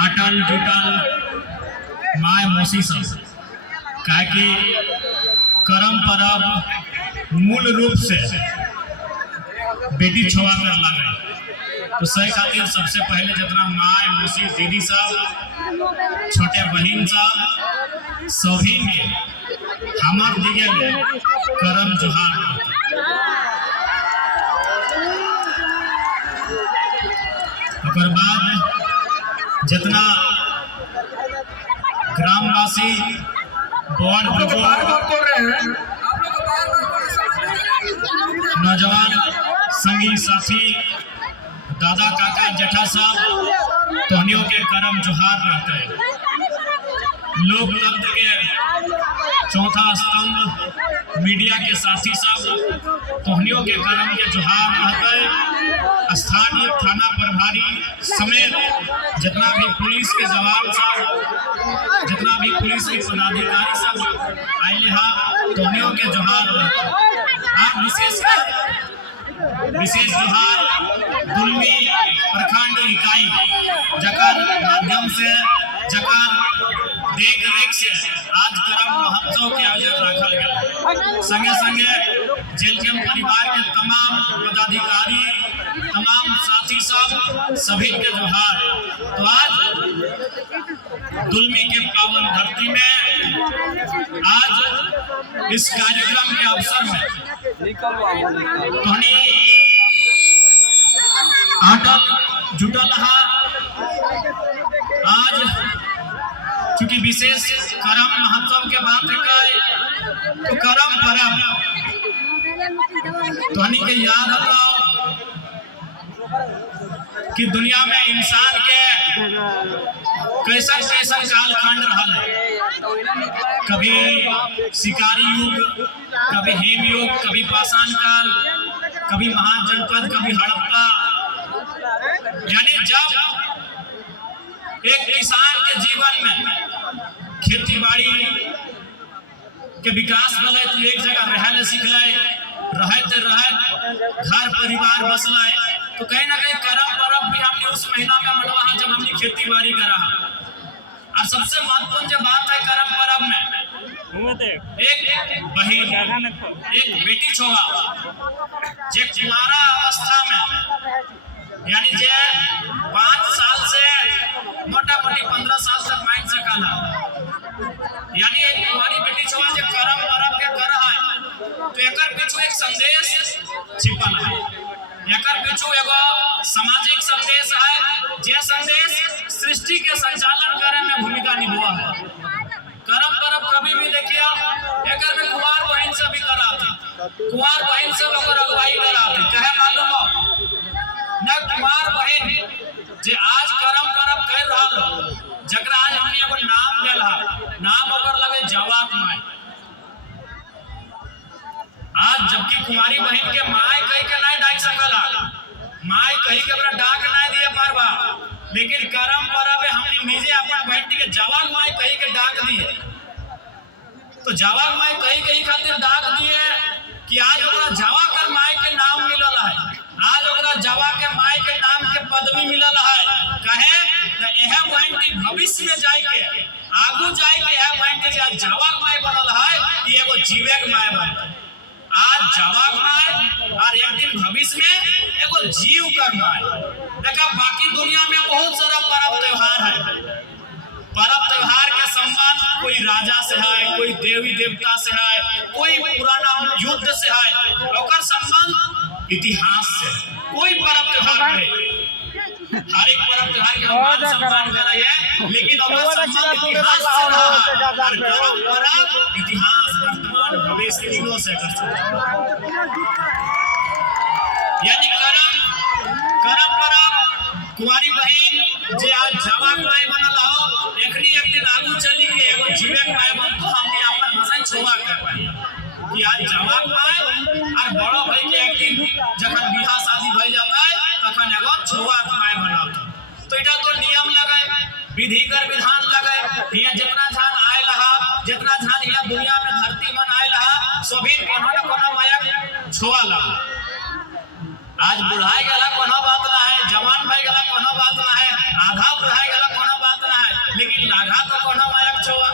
अटल जुटल माय मौसी सब काहे कि करम परब मूल रूप से बेटी छुआ कर लगे तो सही खातिर सबसे पहले जितना माय मौसी दीदी सब छोटे बहन सब सभी के हमार दिए में करम जोहार ओकर बाद जितना ग्रामवासी बड़ बुजुर्ग नौजवान संगी साथी दादा काका जेठा साहब तोहनियों के करम जोहार रहते हैं। लोकतंत्र के चौथा स्तंभ मीडिया के साथी सब तोहनियों के करम के जोहार रहते हैं। स्थानीय थाना प्रभारी समेत जितना भी पुलिस के जवान सब जितना भी पुलिस के पदाधिकारी सब आए हा तोहनियों के जोहार रहते हैं। आप विशेष जोहार दुलमी प्रखंड इकाई जकर माध्यम से जकर देख रेख से आज करम महोत्सव के आयोजन रखल गया। संगे संगे जेलजम परिवार के तमाम पदाधिकारी तमाम साथी सब सभी के जोहार। तो आज दुलमी के पावन धरती में आज इस कार्यक्रम के अवसर में अटल जुटल आज चूंकि विशेष करम महोत्सव के बात है तो करम परब तोहनी के याद रहो कि दुनिया में इंसान के कैसन कैसन कालखंड रहा है। कभी शिकारी युग, कभी हेम युग, कभी पाषाण काल, कभी महाजनपद, कभी हड़प्पा। यानी जब एक किसान के जीवन में खेती बाड़ी के विकास भले तो एक जगह रहे सीखल घर परिवार बसल तो कहीं ना कहीं करम परब भी हमने उस महीना में मनवा जब हमने खेती बाड़ी करा। और सबसे महत्वपूर्ण जो बात है करम परब में एक बहन एक बेटी छोड़ा जे कुमारा अवस्था में यानी जे 5 साल से मोटा मोटी 15 साल तक मान सकला यानी एक कुमारी बेटी छोड़ा जे करम परब के कर है तो एकर पीछू एक संदेश छिपल है। एकर पीछू एगो सामाजिक संदेश है जे संदेश सृष्टि के संचालन करे में भूमिका निभा है। करम परब कभी भी देखिए एकर में कुंवार बहन से भी कराते कुंवार बहन से ओकर अगुवाई कराते कहे मालूम न कुंवार बहन जे आज करम परब कर रहा जकरा आज हमने एगो नाम देला नाम ओकर लगे जवाक माई। आज जबकि कुमारी बहन के माय कही के नहीं डाक सकला माय कही के अपना डाक नहीं दिए पारबा लेकिन करम परब हमने निजे अपन बेटी के जवाक माय कही के डाक दिए। तो जवाक माय कही खातिर डाक दिए कि आज ओकरा जवा कर माय के नाम मिलल है। आज ओकरा जवा के माय के नाम के पदवी मिलल है। कहे यह बहन भविष्य में जाए के आगू जाए के यह बहन आज जवाक माय बनल है एगो जीवे के माय बनल आज जवाब माय और एक दिन भविष्य में एगो जीव कर माय। देखा बाकी दुनिया में बहुत सारा पर्व त्योहार है। पर्व त्योहार के संबंध कोई राजा से है, कोई देवी देवता से है, कोई पुराना युद्ध से है, ओकर संबंध इतिहास से। कोई पर्व त्योहार नहीं हर एक पर्व त्योहार के हम सम्मान कर रहे हैं लेकिन ओकर संबंध इतिहास से रहा है। और पर्व इतिहास वर्तमान भविष्य तीनों से कर सकते यानी करम परब कुंवारी बहन जे आज जवाक माय बनल हो एकनी एक दिन आगू चली के एगो जीवे के माय बन तो हमने अपन भाषा छोवा कर पाई कि आज जवाक माय और बड़ो भाई के एक दिन जखन बियाह शादी भई जाता है तखन एगो छोवा के माय बनल। तो इटा तो नियम लगे विधि कर विधान लगे हिया जितना धान आयल हा जितना धान हिया दुनिया में धरती मन आयल हा सभी कोनो न कोनो माया छोवाला। आज बुढ़ाई गला कोनो बात ना है, जवान भाई गला कोनो बात ना है, आधा बुढ़ाई गला कोनो बात लेकिन लागा तो कोनो मायक छवा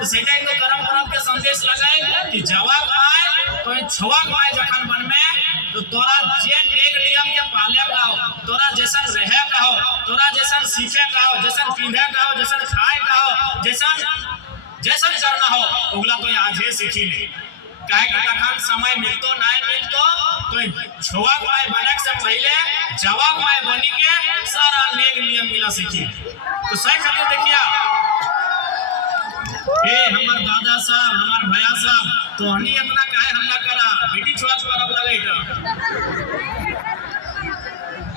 तो सेटा को करम परम के संदेश लगाए कि जवाब माय तो छवा माय जखन बन में तो तोरा जे नेक नियम के पाले का हो, तोरा जैसन रहे का हो, तोरा जैसन सीखे का हो, जैसन पींधे का हो, जैसन खाए का हो, जैसन करना हो उगला तो आज ही सीखी ले काहे कि तखन समय मिलतो नहीं मिलतो तो छवा माय बने से पहले जवाब माय बनी के सारा नेक नियम मिला सीखी। तो सही खातिर देखिया ए हमार दादा साहब हमार भैया साहब तो हनी अपना काहे हमला करा बेटी छोड़ा परब लगेगा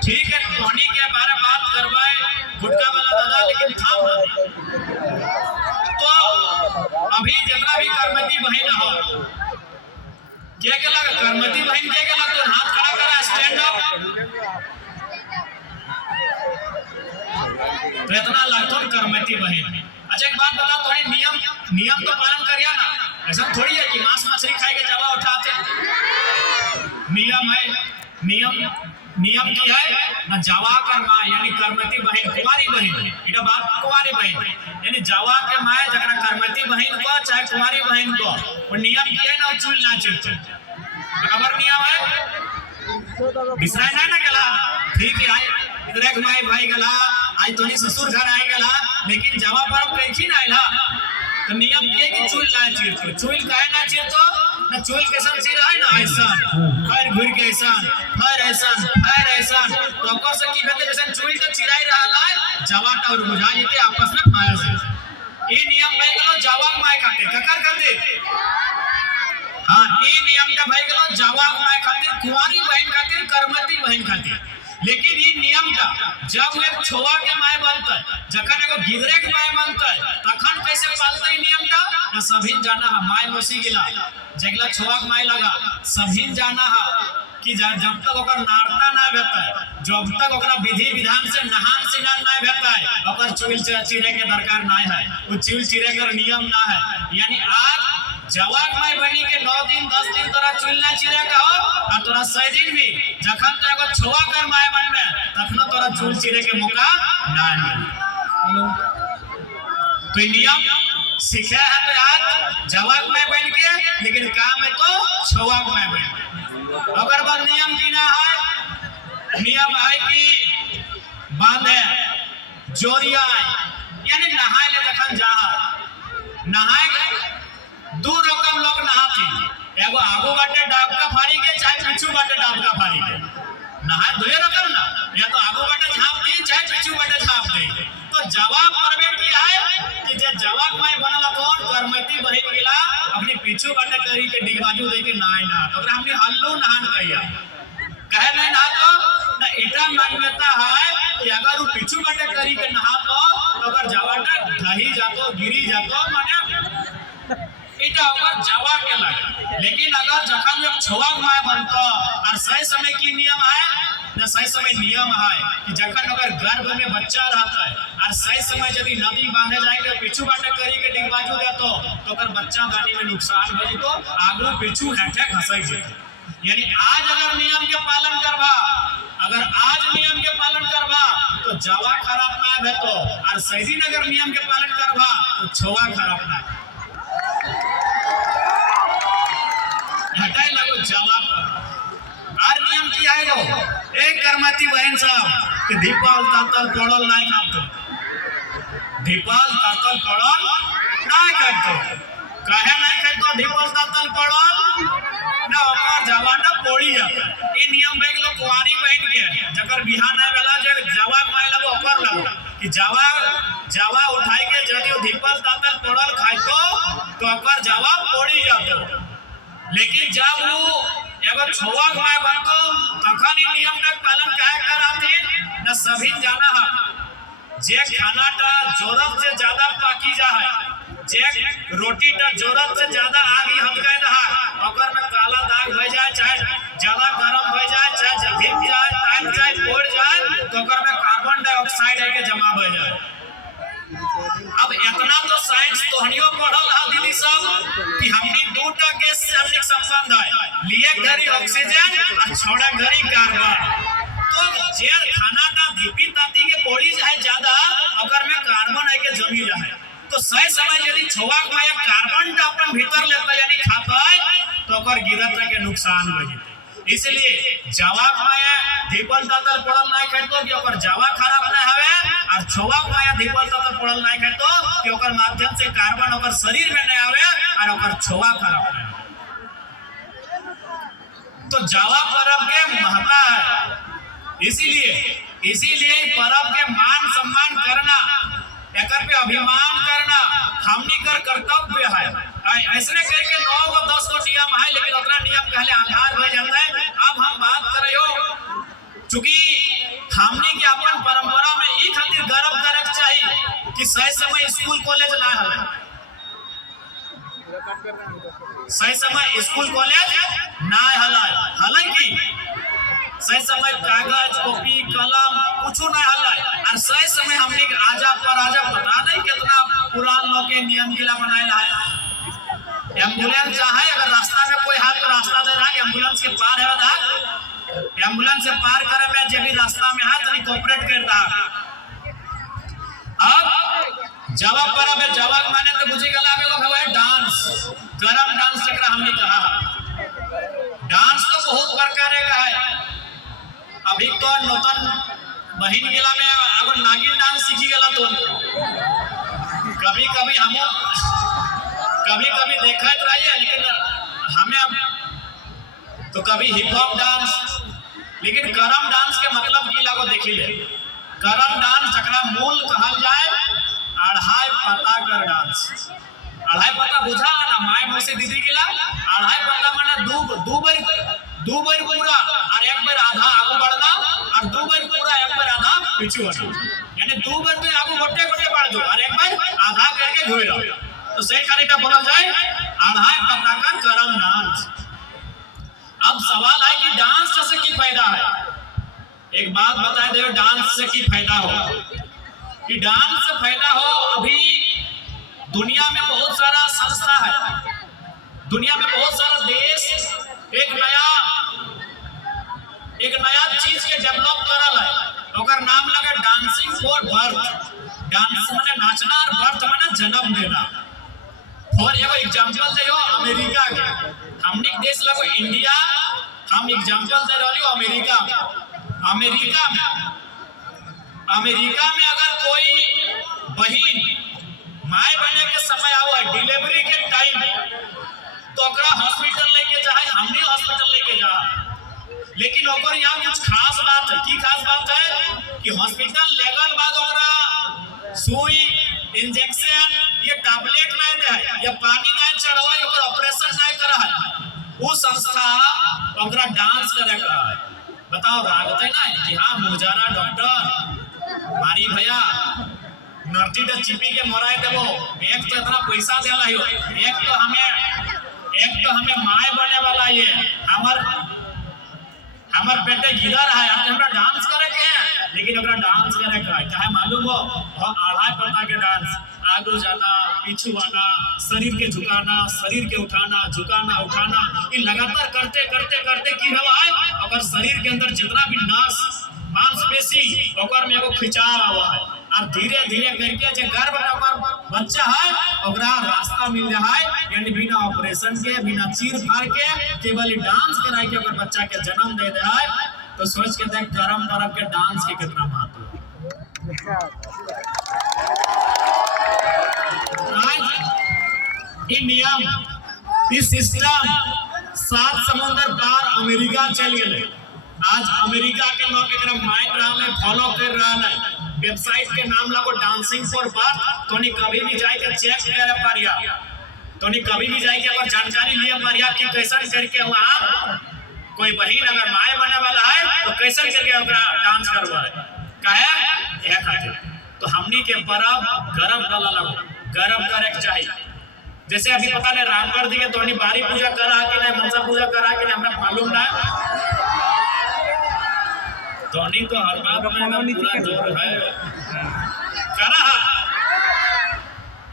ठीक है तो हनी के बारे बात करवाए गुटका वाला दादा लेकिन थाम ना तो अभी जितना भी करमती बहन हो क्या लगा करमती बहन क्या लगा तो हाथ खड़ा करा स्टैंड अप तो इतना लगतो करमती बहन। अच्छा एक बात बता थोड़ी नियम तो पालन करिया ना ऐसा थोड़ी है कि मांस मछली खाए के जवा उठाते नियम की है ना जवा कर मां यानी करमती बहन कुंवारी बहन इटा बात कुंवारी बहन यानी जवा के माए जकरा करमती बहन को चाहे कुंवारी बहन को और नियम की है ना चूल ना चलते बराबर नियम है बिसराय ना गला ठीक है इधर एक माई भाई गला आज तोनी ससुर घर आए गला लेकिन जवा पर कैची ना आइला तो नियम के कि चूल ना चीरतो चूल काहे ना चीरतो ना चूल कैसन चीर है ना ऐसा पैर घुर के ऐसा पैर ऐसा तो ओकर से की कहते जैसे चूल तो चिराई रहला जवा और बुझा जेते आपस में फाया से ई नियम भई गेलो जवा माय खातिर ककर खातिर हां ई नियम का भई गेलो जवा माय खातिर कुंवारी बहन खातिर करमती बहन खातिर लेकिन ये नियम का जब एक छोवा के माय बनता है जखन एगो गिदरे के माय बनता है तखन कैसे पालता है नियम का ना सभी जाना है माय मौसी गिला जगला छोवा के माय लगा सभी जाना है कि जब तक ओकर नारता ना भेता है जब तक ओकरा विधि विधान से नहान सिनान ना भेता है ओकर चूल चिरे के दरकार ना है वो चूल चिरे के नियम ना है यानी आज जवाक माय बनी के 9 दिन 10 दिन तोरा चूल ना चिरे का हो और तोरा 6 दिन भी जखन तो एगो छोवा कर माय बन में तखनो तोरा चूल चिरे के मौका ना मिले तो नियम सीखे है तो आज जवाक माय बन के लेकिन काम है तो छोवा माय बन अगर बात नियम की ना है नियम है कि बांधे जोरिया यानी नहाए ले जखन जा नहाए दो रकम लोग नहाती एगो आगो बाटे डाबका फाड़ी के चाहे पीछू बाटे डाबका फाड़ी के नहाए दो रकम ना या तो आगो बाटे झाप दी चाहे पीछू बाटे झाप दे तो जवाब परबे की है कि जे जवाब माय बनला कौन करमती बहिन गेला अपनी पीछू बाटे करी के डिगबाजू दे के नाय ना तो हमने हल्लू नहान गया कहे नहीं ना तो ना इटा मान्यता है कि अगर वो पीछू बाटे करी के नहा तो अगर जवाटा ढही जातो गिरी जातो माने इटा ओकर जवा के लगे लेकिन अगर जखन में छोवा माय बनतो और सही समय की नियम है ना सही समय नियम है कि जखन अगर गर्भ में बच्चा रहता है और सही समय यदि नदी बांधे जाएगा पीछू बाटे करी के डिगबाजू देतो तो अगर बच्चा दानी में नुकसान हो जतो आगू पीछू हेठे खसक जेतो यानी आज अगर नियम के पालन करबा तो जवा खराब ना भेतो और सही दिन अगर नियम के पालन करबा तो छोवा खराब ना हटाई लगो जवाब और नियम की है लो एक करमती बहन साहब कि दीपाल तातल पड़ल नहीं खातो दीपाल तातल पड़ल नहीं खातो कहे नहीं खातो दीपाल तातल पड़ल ना ओकर जवाना पोड़ी जाता ई नियम भई गेलो कुंवारी बहन के जकर बिहान आए वाला जे जवाब माय लगो ओकर लगो कि जवा उठाई के जदी दीपाल तातल पड़ल खाइतो तो ओकर जवाब पोड़ी जातो लेकिन जब वो एगो छोवा माय बनतो तखन ई नियम का पालन काहे कराते न सभी जाना है जे खाना टा जरूरत से ज्यादा पाकी जा है जे रोटी टा जरूरत से ज्यादा आगी हटकाय रहा ओकर में काला दाग हो जाए चाहे ज्यादा गरम हो जाए चाहे भीग जाए टाइम जाए फोड़ जाए तो ओकर में कार्बन डाइऑक्साइड आके जमा हो जाए अब इतना तो साइंस तोहनियो पढ़ल हा दीदी सब कि हमनी दूटा गैस से हमनी संबंध है लिए घरी ऑक्सीजन और छोड़ा घरी कार्बन तो जे खाना ता दीपी ताती के पोड़ी जाए ज्यादा अगर में कार्बन बनाए के जमी जाए। तो सही समय यदि छुआक माया कार्बन अपन भीतर लेता यानी खाता तो ओकर गिरत के नुकसान हो जाए। इसलिए जवाब माया दीपल तातल पड़ल नहीं खेतो कि ओकर जवा खराब ना हवे और छुआक माया दीपल तातल पड़ल नहीं खेतो कि ओकर माध्यम से कार्बन ओकर शरीर में नहीं आवे और ओकर छुआ खराब ना। तो जावा पर्व के महत्ता है। इसीलिए पर्व के मान सम्मान करना, एकर पे अभिमान करना हमनी कर कर्तव्य है। ऐसे करके 9 व 10 को नियम है, लेकिन उतना नियम कहले आधार हो जाता है। अब हम बात करियो चूंकि हमनी के अपन परंपरा में ई खातिर गर्व करे चाहिए कि सही समय स्कूल कॉलेज ना हवे, सही समय स्कूल कॉलेज ना हलाई की सही समय कागज कॉपी कलम कुछ ना हलाई और सही समय हमने आजा पता नहीं कितना पुरान लोग के नियम गिला बनाया है। एम्बुलेंस चाहे अगर रास्ता में कोई हाथ तो रास्ता दे रहा है एम्बुलेंस के पार है था एम्बुलेंस से पार करे में जब भी रास्ता में हाथ नहीं कोऑपरेट करता। अब जवाब पर अब जवाब माने तो मुझे गला के लोग है डांस गरम डांस चक्र हमने कहा। डांस तो बहुत प्रकार का है। अभी तो नूतन बहिन गेला में अगर नागिन डांस सीखी गला तो कभी हम कभी देखत रहिए, लेकिन हमें तो कभी हिप हॉप डांस, लेकिन करम डांस के मतलब की लागो देखी ले। करम डांस जकरा मूल कहल जाए अढ़ाई पता कर डांस। अढ़ाई पता बुझा ना माय मौसी दीदी गिला अढ़ाई पता माने दो बार पूरा और एक बार आधा आगू बढ़ना और दो बार पूरा एक बार आधा पीछे हटना, यानी दो बार तो आगू गोटे बढ़ दो और एक बार आधा करके घोड़ लो। तो सही तरीका बोला जाए अढ़ाई पता का करम डांस। अब सवाल है कि डांस से की फायदा है। एक बात बता दे डांस से की फायदा हो कि डांस से फायदा हो। अभी दुनिया में बहुत सारा संस्था है, दुनिया में बहुत सारा देश एक नया चीज के डेवलप करल है, ओकर नाम लगे डांसिंग फॉर बर्थ। डांस माने नाचना और बर्थ माने जन्म देना। और एगो एग्जांपल दे अमेरिका के, हमने देश लगो इंडिया, हम एग्जांपल दे रही अमेरिका में अगर कोई बहन माय बने के समय आओ डिलीवरी के टाइम तो ओकरा हॉस्पिटल लेके जाए, हमने हॉस्पिटल लेके जा। लेकिन ओकर यहाँ कुछ खास बात है। की खास बात है कि हॉस्पिटल लेगल बाद ओकरा सुई इंजेक्शन ये टैबलेट नहीं दे है या पानी नहीं चढ़वा ओकर ऑपरेशन नहीं करा है। वो संस्था ओकरा डांस करे का है। बताओ लागत है ना कि हाँ मुजारा डॉक्टर मारी भैया नर्ती तो चिपी के मराए देबो एक तो इतना पैसा देला है, एक तो हमें माय बने वाला ये हमर बेटे गिदर है हमरा डांस करे के है, लेकिन ओकरा डांस करे का है काहे मालूम हो अढ़ाई पता के डांस आगू जाना पीछू आना शरीर के झुकाना शरीर के उठाना झुकाना उठाना ये लगातार करते करते करते की हवा है ओकर शरीर के अंदर जितना भी नस मांसपेशी ओकर में एगो खिंचाव हुआ है और धीरे धीरे करके जे गर्भ में ओकर बच्चा है ओकरा रास्ता मिल जाए, यानी बिना ऑपरेशन के बिना चीर फाड़ के केवल डांस कराए के ओकर बच्चा के जन्म दे दे है। तो सोच के देख करम पर्व के डांस के कितना महत्व है। नियम इस सिस्टम 7 समुद्र पार अमेरिका चल गए। आज अमेरिका के लोग एकरा मान रहा है फॉलो कर रहा है। वेबसाइट के नाम लगो डांसिंग फॉर बर्थ। तोनी कभी भी जाए के चेक करे पारिया, तोनी कभी भी जाए के अगर जानकारी लिए पारिया कि कैसे करके वहां कोई बहन अगर माय बने वाला है तो कैसे करके ओकरा डांस करवा है काहे यह खातिर। तो हमनी के पर्व गरम डाला लगो गरम करे के चाहिए। जैसे अभी पता नहीं रामगढ़ दी के तोनी बारी पूजा करा कि नहीं मनसा पूजा करा कि नहीं हमरा मालूम ना। तोनी तो हर बात में पूरा जोर है करा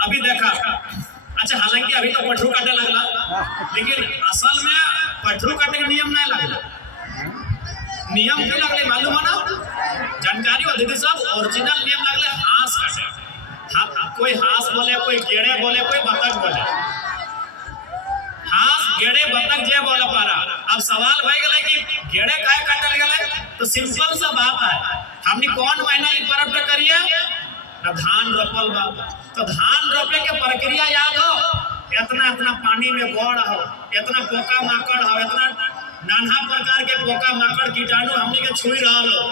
अभी देखा। अच्छा हालांकि अभी तो पठरू काटे लगला, लेकिन असल में पठरू काटे का नियम नहीं लगला। नियम क्यों लगले मालूम है ना? जानकारी हो दीदी सब ओरिजिनल नियम लगले हाथ काटे। कोई हांस बोले, कोई गेड़े बोले, कोई बतख बोले। हांस गेड़े बतख जे बोले पारा। अब सवाल भाई गले कि गेड़े काहे काटल गले, तो सिंपल सा बात है, हमनी कौन महीना ई पर्व पे करिए ना, धान रोपल बा, तो धान रोपे के प्रक्रिया याद हो, इतना इतना पानी में गोड़ हो, इतना पोका माकड़ हो, इतना नाना प्रकार के पोका माकड़ कीटाणु हमनी के छुई रहल हो,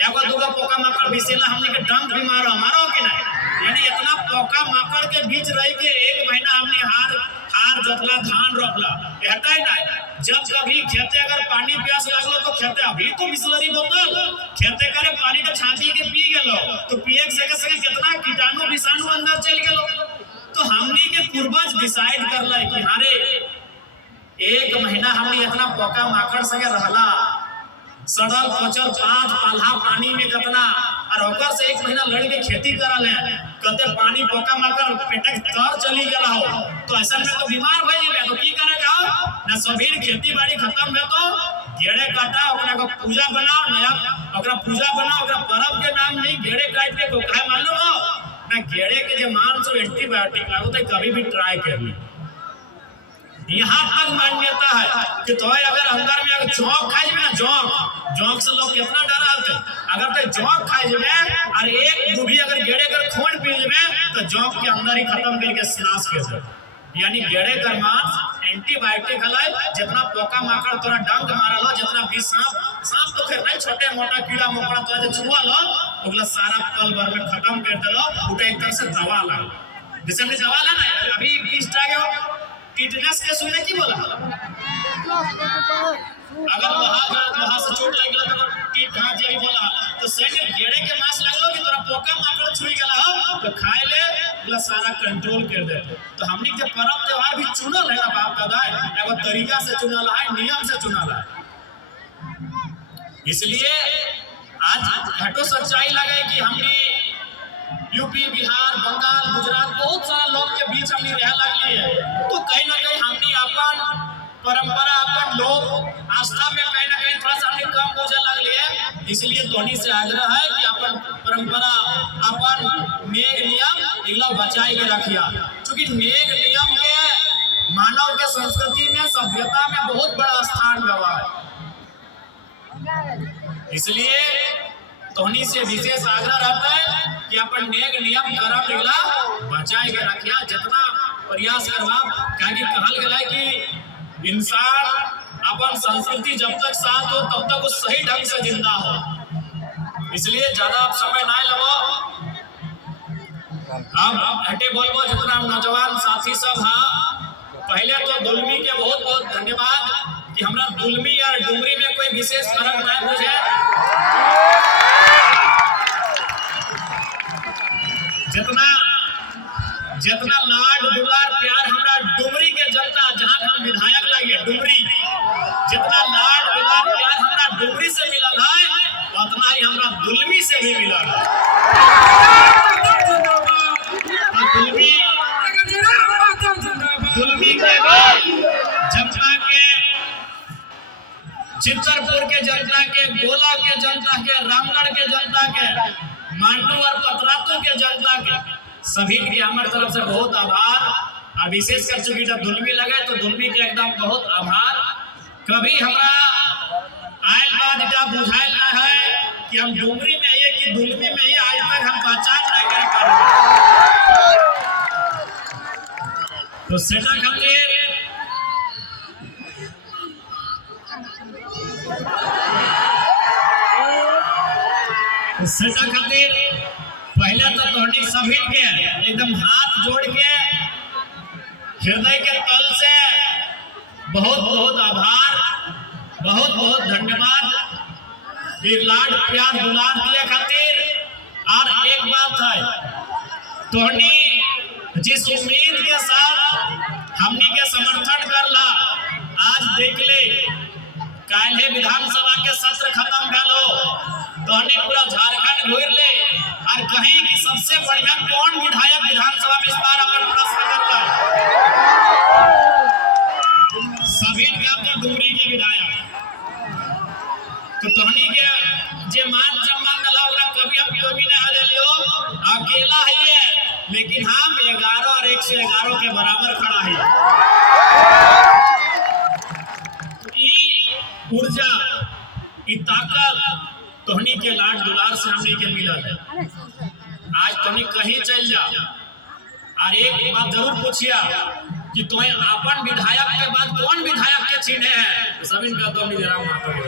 एगो दूगो पोका माकड़ बिसेला हमनी के डंक भी मारो हमारो कि नहीं, यानी इतना पोका माकड़ के बीच रह के एक महीना हमनी हार जोतला, धान रोपला, हटाई नहीं। जब कभी खेते अगर पानी प्यास लगलो तो खेते अभी तो बिस्लरी बोतल खेते करे पानी के छाती के पी गेलो, तो पिए के सके कितना कीटाणु विषाणु अंदर चल गेलो। तो हमनी के पूर्वज डिसाइड करला कि हारे एक महीना हमनी इतना पोका माकड़ संगे रहला, सड़ल पचल पात पाल्हा पानी में कितना, और ओकर से एक महीना लड़ के खेती करल है, कते पानी पोका माकड़ पेटक तर चली गेला हो, तो ऐसा में तो बीमार भई जेबे, तो की करे जाओ ना, सबीर खेती बाड़ी खत्म है तो गेड़े काटा, ओकरा को पूजा बनाओ, नया ओकरा पूजा बनाओ, ओकरा पर्व के नाम नहीं गेड़े काट के को काहे मालूम हो ना, गेड़े के जे मांस और एंटीबायोटिक लागो तो कभी भी ट्राई कर ली। यहाँ तक मान्यता है कि तो अगर अंदर में अगर जौंक खाई ना, जौंक से लोग कितना डरा होते, अगर तो जौंक खाई और एक दूधी अगर गेड़े कर खून पी तो जौंक के अंदर ही खत्म करके नाश कर दे, यानी गेड़े कर मांस एंटीबायोटिक हलाई, जितना पोका माकड़ तोरा डंक मारल हो, जितना भी सांप तो फिर नहीं, छोटे मोटा कीड़ा मकोड़ा तो जो छुआ लो ओकरा सारा पल भर में खत्म कर देलो, उठे एक तरह से दवा ला, जैसे हमने दवा ला ना, अभी 20 टाके टीटनेस के सुने की बोला, अगर वहां से चोट लग गया तो टीट हाथ जे बोला, तो सही गेड़े के मांस लगलो कि तोरा पोका माकड़ छुई गेला हो, तो खाए ले सारा कंट्रोल कर दे। तो हमनी के पर्व त्योहार भी चुनल है ना बाप दादा, एगो तरीका से चुनल है, नियम से चुनल है, इसलिए आज हटो सच्चाई लगे कि हमने यूपी, बिहार, बंगाल, गुजरात बहुत सारा लोग के बीच हमने रह लगली है, तो कहीं ना कहीं हमने अपन परंपरा, अपन लोग आस्था में कहीं ना कहीं थोड़ा सा हमने कम बुझे लगली है। इसलिए धोनी से आग्रह है कि अपन परंपरा, अपन नेक नियम इगला बचाई के रखिया, क्योंकि नेक नियम के मानव के संस्कृति में, सभ्यता में बहुत बड़ा स्थान गवा है। इसलिए धोनी से विशेष आग्रह रहता है कि अपन नेक नियम करम निगला बचाए के रखिया, जितना प्रयास करवा, क्योंकि कहल गया है कि इंसान अपन संस्कृति जब तक साथ हो तब तक वो सही ढंग से जिंदा हो। इसलिए ज्यादा आप समय ना लगो, अब हटे बोलबो जितना नौजवान साथी सब हाँ, पहले तो दुलमी के बहुत बहुत धन्यवाद कि हमरा दुलमी और डुमरी में कोई विशेष फर्क नहीं बुझे, जितना लाड दुलार प्यार हमरा डुमरी के जनता, जहां हम विधायक लगे डुमरी, जितना लाड दुलार प्यार हमरा डुमरी से मिलल है, उतना ही हमरा दुलमी से भी मिलल है। दुलमी के जनता के, चित्तरपुर के जनता के, गोला के जनता के, रामगढ़ के जनता के, मांडू और पतरातू के जनता के, सभी की हमारे तरफ से बहुत आभार। और विशेष कर चुकी जब दुलमी लगे तो दुलमी के एकदम बहुत आभार। कभी हमरा आयल बाद इतना बुझाइल ना है कि हम डुमरी में है कि दुलमी में ही, आज तक हम पहचान नहीं कर पाए, तो सेटा खातिर पहले तो तोहनी सभी के एकदम हाथ जोड़ के हृदय के तल से बहुत बहुत आभार, बहुत बहुत धन्यवाद लाड प्यार दुलार दिए खातिर। और एक बात है, तोहनी जिस उम्मीद के साथ हमनी के समर्थन करला, आज देख ले काल्हे विधानसभा के सत्र खत्म भेलो, तोहनी पूरा झारखंड घूर ले और कहीं कि सबसे बढ़िया कौन विधायक विधानसभा में इस बार अपन प्रश्न करला, सभी के डुमरी के विधायक, तो तोहनी के जे मान सम्मान दला कभी हम कभी नहीं हले लियो, अकेला है ये लेकिन हम 11 और 111 के बराबर खड़ा है। ऊर्जा ई ताकत तोहनी के लाड दुलार से हमनी के मिलल है। आज तोहनी कहीं चल जा और एक बात जरूर पूछिया कि तोहे अपन विधायक के बाद कौन विधायक के चिन्हे है, तो सब इनका तो जयराम महतो है।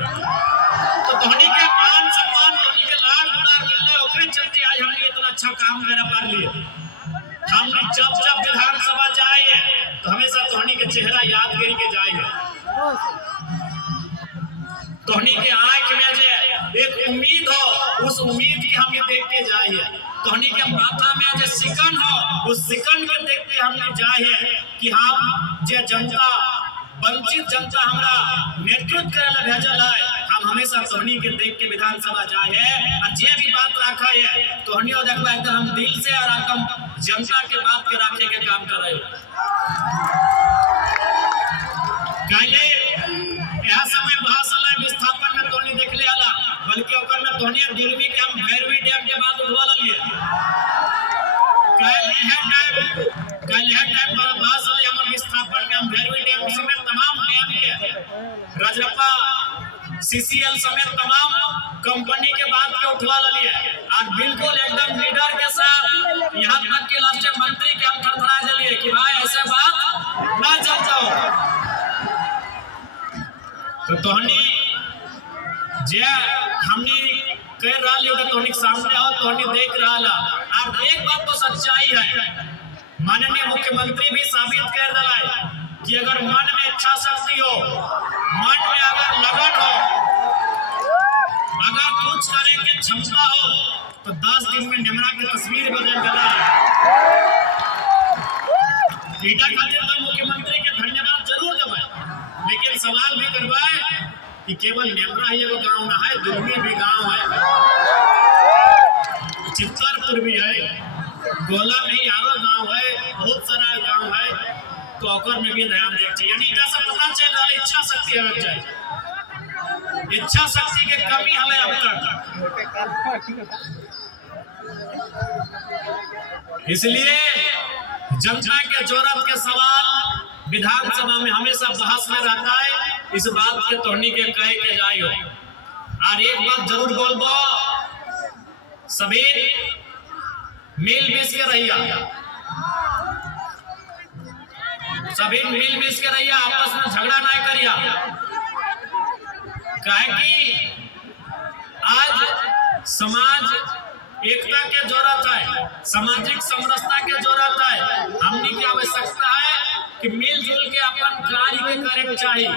तो तोहनी के मान सम्मान तोहनी के लाड दुलार मिलले ओकरे चलते आज हमनी इतना अच्छा काम करे पार लिए। हमनी जब जब विधानसभा जाए तो हमेशा तोहनी के चेहरा याद करी के जाए। तोहनी के आंख में जे एक उम्मीद हो, उस उम्मीद की हमने देख के जाए। तोहनी के माथा में जे सिकन हो, उस सिकन के देख के हमने जाए कि हम जे जनता वंचित जनता हमरा नेतृत्व करे ला भेजल है, हम हमेशा तोहनी के देख के विधानसभा जाए और जे भी बात रखा है तोहनी देखबा एकदम हम दिल से और एकदम जनता के बात के रखे के काम करे। काले यह समय भाषण विस्थापन में तोहनी देख ले आला, बल्कि ओकर में तोहनी दिल्ली के हम भैरवी डैम के बात उठवा लिए। कल यह टाइम पर भाषण हमर विस्थापन में हम भैरवी डैम समेत तमाम डैम के रजरप्पा सीसीएल समेत तमाम कंपनी के बात के उठवा लिए और बिल्कुल एकदम लीडर के साथ यहाँ तक के राष्ट्रीय मंत्री के हम थरथरा दिए कि भाई ऐसे बात ना चल जाओ। तो तोहनी जे हमनी कह रहा लियो कि तोहनी सामने हो, तोहनी देख रहा ला। और एक बात तो सच्चाई है, माननीय मुख्यमंत्री भी साबित कर रहा है कि अगर मन में इच्छा शक्ति हो, मन में अगर लगन हो, अगर कुछ करने की क्षमता हो तो 10 दिन में निमरा की तस्वीर बदल गया है। तो मुख्यमंत्री के धन्यवाद जरूर देवाए, लेकिन सवाल भी करवाए कि केवल नेमरा ही एगो गांव ना है, दुलमी भी गांव है, चित्तरपुर भी है, गोला में यारो गांव है, बहुत सारा गांव है। तो ओकर में भी ध्यान देना चाहिए। यानी इतना सब पता चल रहा है इच्छा शक्ति हमें चाहिए। इच्छा शक्ति के कमी हमें अब तक, इसलिए जनता के जरूरत के सवाल विधानसभा में हमेशा बहस में रहता है। इस बात के तोहनी के कहे के जाइयो। और एक बात जरूर बोलबो, सभी मिल मिस के रहिया, सभी मिल मिस के रहिया, आपस में झगड़ा ना करिया। काहे कि आज समाज एकता के जरूरत है, सामाजिक समरसता के जरूरत है। हमनी की आवश्यकता है कि मिलजुल के अपन कार्य करे के चाहिए,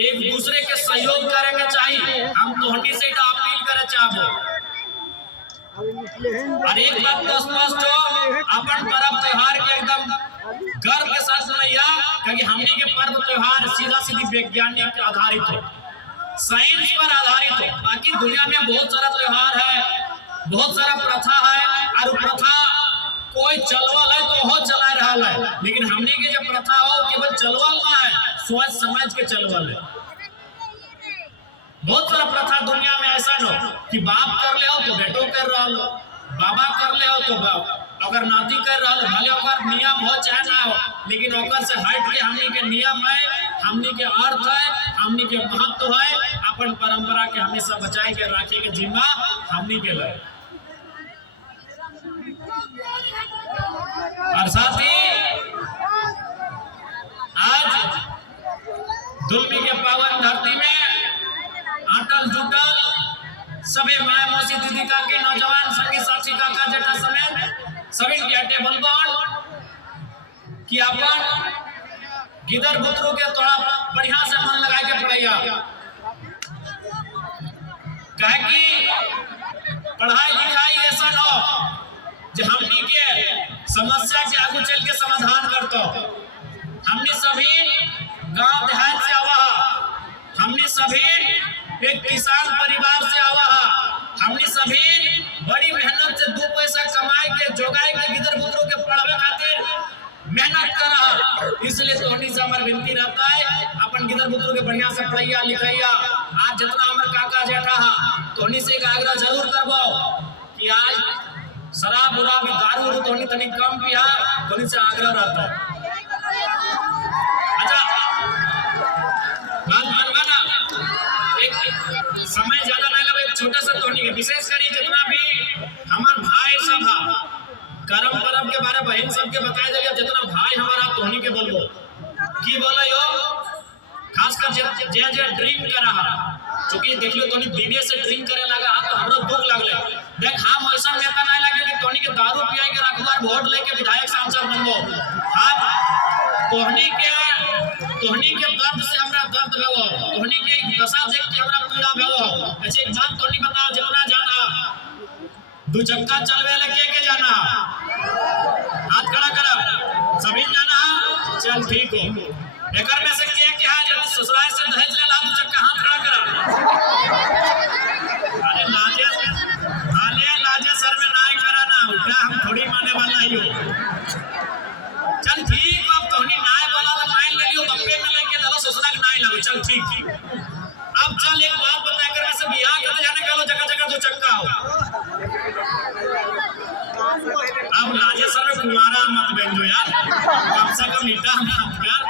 एक दूसरे के सहयोग करे के चाहिए। हम तोहनी से अपील करे चाहबो। और एक बात तो स्पष्ट हो, अपन पर्व त्योहार के एकदम गर्व के साथ मनैया, क्योंकि हमनी के पर्व त्योहार सीधा सीधी वैज्ञानिक आधारित हो, साइंस पर आधारित हो। बाकी दुनिया में बहुत सारा त्योहार है, बहुत सारा प्रथा है, और प्रथा कोई चलवल है तो हो चला रहा है, लेकिन हमने के जो प्रथा हो केवल चलवल ना है, सोच समझ के चलवल है। बहुत सारा प्रथा दुनिया में ऐसा न हो कि बाप कर ले हो तो बेटो कर रहा हो, बाबा कर ले हो तो बाप, अगर नाती कर रहा हो भले ओकर नियम हो चाहे ना हो, लेकिन ओकर से हट के हमने के नियम है, हमने के अर्थ है, हमने के महत्व है। अपन परंपरा के हमेशा बचाए के रखे के जिम्मा हमने के लगे। और साथ ही आज दुल्मी के पावन धरती में अटल जुटल सभी माए मौसी दीदी का के नौजवान संगी साथी काका जेठा समेत सभी के टेबल पर कि अपन गिदर बुतरू के थोड़ा बढ़िया से मन लगा के पढ़ैया। कहे कि पढ़ाई लिखाई ऐसा हो जो हमनी के समस्या के आगे चल के समाधान करतो। हमने सभी गांव देहात से आवा, हमने सभी एक किसान परिवार से आवा, हमने सभी बड़ी मेहनत से 2 पैसा कमाए के जोगाए के गिदर बुतरू के पढ़ावे खातिर मेहनत करा। इसलिए तोहनी से हमार विनती रहता है अपन गिदर बुतरू के बढ़िया से पढ़ैया लिखैया। आज जितना हमार काका जेठा तोहनी से एक आग्रह जरूर करबो कि आज शराब उराब दारू उरू तोनी तनी कम पिया, तोनी से आग्रह रहता है। अच्छा बात मनवाना, एक समय ज्यादा ना लगे, एक छोटे से तोनी के विशेष करी जितना भी हमार भाई सब है करम परम के बारे बहन सबके बताया जाएगा, जितना भाई हमारा तोनी के बोलो की बोला यो, खासकर जे जे ड्रिंक कर रहा, क्योंकि देख लो तोनी दिने से ड्रिंक करे लगा तो हमरा दुख लगले। देख हम ऐसा नेता नहीं लगे कि तोनी के दारू पियाई के रखबार वोट लेके विधायक सांसद बनबो। हां तोहनी के दर्द से हमरा दर्द भेवो, तोहनी के दशा देख के हमरा पीड़ा भेवो। ऐसे एक बात तोनी बताओ, जितना जाना दो चक्का चलवे ले के जाना, हाथ खड़ा कर सभी जाना, चल ठीक हो। एकर में से के है जब ससुराल से दहेज ले ला दो चक्का, हाथ खड़ा कर। अरे लाजे सर में नाई करा ना, उल्टा हम थोड़ी माने वाला ही हो। चल ठीक, अब तोहनी नाई बोला तो मान ले लियो, बप्पे में लेके चलो ससुराल नाई लगो, चल ठीक। अब चल एक बात बता, कर में से बियाह कर जाने गलो जगह जगह दो चक्का हो। अब लाजे सर में कुमारा मत बन जो यार, कम से कम ईटा मत कर।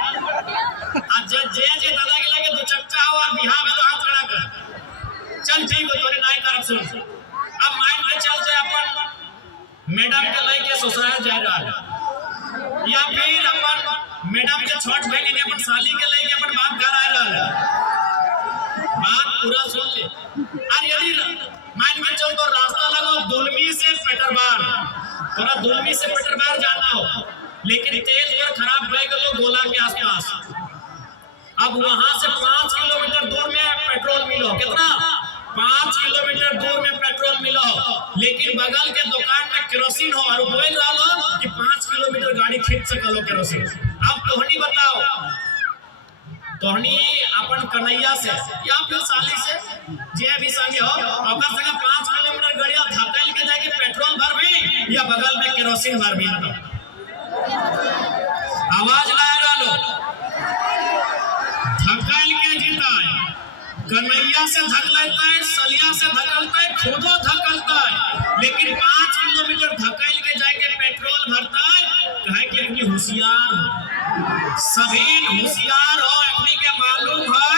आज जे दादा के लगे दो चक्का हो और बिहार में तो हाथ खड़ा कर। चल ठीक हो, तोरे नाई तरफ सुन। अब माइंड के चलते अपन मैडम के लेके ससुराल जा रहा है, या फिर अपन मैडम के छोट बहन ने अपन साली के लेके अपन बाप घर आ रहा है। बात पूरा सुन ले। और यदि माइंड में चल तो रास्ता लगो दुलमी से पेटरबार, तोरा दुलमी से पेटरबार जाना हो, लेकिन तेल कर खराब भय गलो गोला के आसपास। अब वहां से 5 किलोमीटर दूर में पेट्रोल मिलो, कितना 5 किलोमीटर दूर में पेट्रोल मिलो, लेकिन बगल के दुकान में केरोसिन हो और बोल रहा लो कि 5 किलोमीटर गाड़ी खींच सकलो केरोसिन। अब तोहनी बताओ, तोहनी अपन कन्हैया से या फिर साली से जे भी संगे हो, ओकर संगे 5 किलोमीटर गाड़िया धकेल के जाके पेट्रोल भर भी या बगल में केरोसिन भर भी। आवाज लाएगा लो, धकेल के जीता है, कन्हैया से धकलता है, सलिया से धकलता है, खुदो धकलता है, लेकिन 5 किलोमीटर धकेल के जाके पेट्रोल भरता है। कहे कि अपनी होशियार हो, सभी होशियार हो, अपनी के मालूम है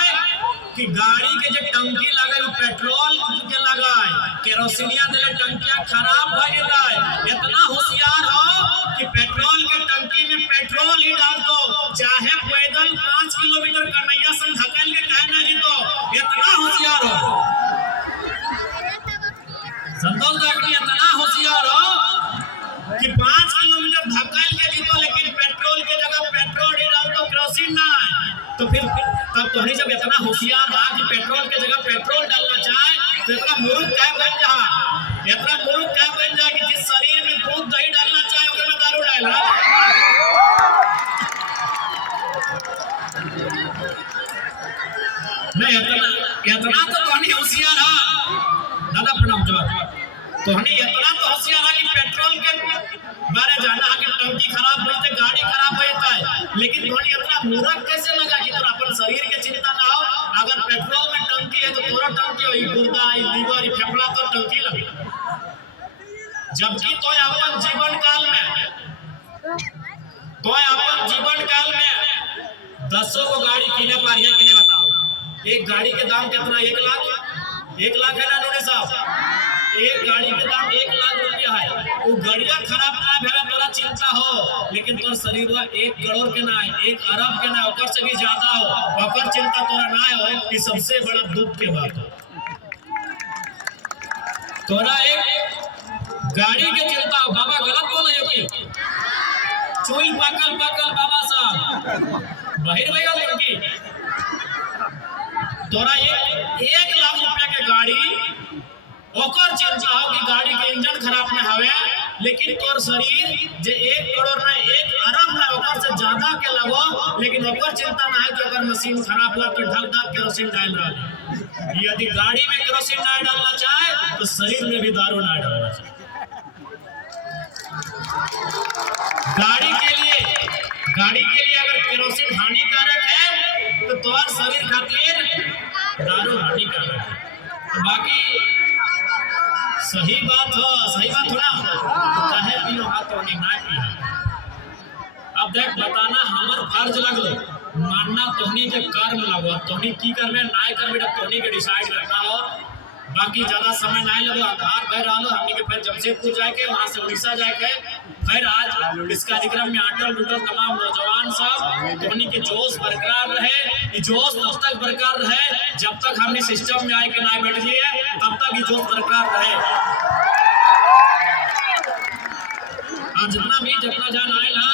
कि गाड़ी के जो टंकी लगे वो पेट्रोल के लगाए, केरोसिनिया दे टंकिया खराब हो जाता है। इतना होशियार हो कि पेट्रोल के टंकी में पेट्रोल ही डाल दो, चाहे पैदल 5 किलोमीटर कन्हैया से धकेल के कहे ना जीतो, इतना होशियार हो। संतोष दाकड़ी इतना होशियार हो कि 5 किलोमीटर धकेल के जीतो, लेकिन पेट्रोल के जगह पेट्रोल ही डाल दो, केरोसिन ना है। तो फिर तब तोहनी जब इतना होशियार रहा कि पेट्रोल के जगह पेट्रोल डालना चाहे, तो इतना मूर्ख क्या बन जा, इतना मूर्ख क्या बन जा कि जिस शरीर में दूध दही डालना चाहे उसमें में दारू डालना। नहीं इतना तो तोहनी होशियार है। दादा प्रणाम जवाब, तोहनी इतना तो होशियार है कि पेट्रोल के बारे जाना है कि टंकी खराब होते, गाड़ी खराब होता है, लेकिन तोहनी इतना मूर्ख कैसे लगा कि तोरा अपन शरीर के चिंता ना हो। अगर पेट्रोल में टंकी है तो तोरा टंकी हो, गुर्दा लीवर फेफड़ा तो टंकी लगे, जबकि तो अपन जीवन काल में 10 को गाड़ी किने पारिया किने बताओ। एक गाड़ी के दाम कितना, 1 लाख है ना नोरे साहब, एक गाड़ी के दाम 1 लाख रुपया है। वो गाड़िया खराब ना भेला तोरा चिंता हो, लेकिन तोर शरीर 1 करोड़ के ना, 1 अरब के ना, ओकर से भी ज्यादा हो, ओकर चिंता तोरा ना हो, कि सबसे बड़ा दुख के बात हो। तोरा एक गाड़ी के चिंता हो। बाबा गलत बोल रहे हो कि चोई पाकल बाबा साहब बाहर भैया लड़की, तोरा 1 लाख रुपया के गाड़ी, ओकर चिंता हो कि गाड़ी के इंजन खराब ना हवे, लेकिन तोर शरीर जे 1 करोड़ ना 1 अरब ना ओकर से ज्यादा के लगो, लेकिन ओकर चिंता ना है कि अगर मशीन खराब हुआ तो ढक केरोसिन डाल रहा है। यदि गाड़ी में केरोसिन ना डालना चाहे तो शरीर में भी दारू ना डालना चाहिए। गाड़ी के लिए अगर केरोसिन हानिकारक है तो तोर शरीर खातिर दारू हानिकारक है। बाकी सही बात हो ना। देख बताना हमर फर्ज लगलो, मानना तोहनी के कर्म लगो, तोहनी की करबे नाय करबे तोहनी के डिसाइड करना हो। बाकी ज्यादा समय नहीं लगो, आधार भर रहा हमनी के फिर जमशेदपुर जाके वहां से उड़ीसा जाके फिर आज इस कार्यक्रम में अटल टूटल तमाम नौजवान सब तोहनी के जोश बरकरार रहे। ये जोश तब तक बरकरार रहे जब तक हमने सिस्टम में आए के ना बैठ जाइए, तब तक ये जोश बरकरार रहे। और जितना जान आए ना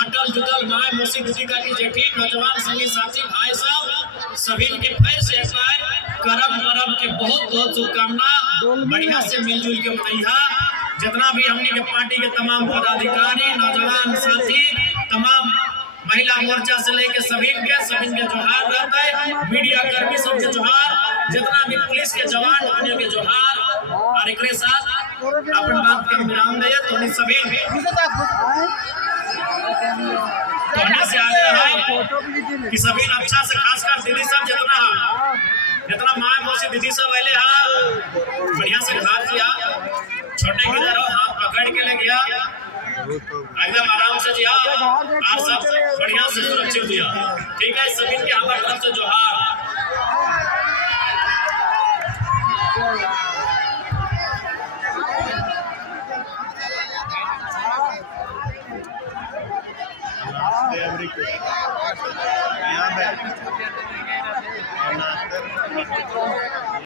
अटल टूटल माए मौसी बुद्धिका की जेठी नौजवान संगी साथी भाई सब सभी के फिर से एक बार करम परम के बहुत बहुत शुभकामना, बढ़िया से मिलजुल के मनैया। जितना भी हमने के पार्टी के तमाम पदाधिकारी नौजवान साथी तमाम महिला मोर्चा से लेके सभी के जोहार रहता है, मीडिया कर्मी सबके जोहार, जितना भी पुलिस के जवान अपने के जोहार। और एक साथ अपन बात का विराम दे तो सभी से आग्रह है कि सभी अच्छा से खासकर दीदी सब जितना माँ मौसी दीदी सब अले बढ़िया से घात किया, छोटे की तरह हाथ पकड़ के ले गया एकदम आराम से जिया और सब बढ़िया से सुरक्षित दिया। ठीक है, सभी के हमारे तरफ से जोहार।